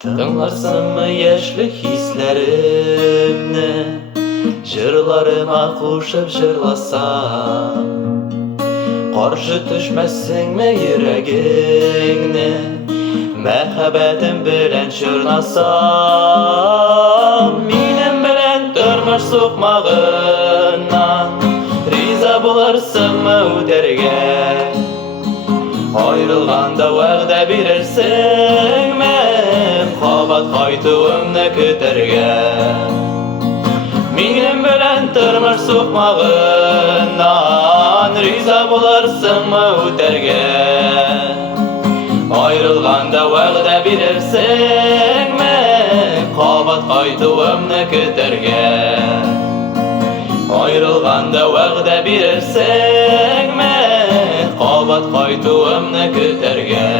Tınlarsınmı yaşlık hislerimni, jırlarıma koşup jırlasam? Qarşı düşmezsinmi yüreğini, mehabetim bilen çırnasam? Benim bilen durmuş sokmağından, riza bularsınmı öderge? Ayrılganda vəqdə bilirsinmi, qabat qaytığımni kütərgə? Menim bilen turmuş soqmağından, riza bularsınmı ötərgə? Ayrılganda vəqdə bilirsinmi, qabat qaytığımni kütərgə? Ayrılganda vəqdə bilirsinmi, qabat qaytığımni kütərgə?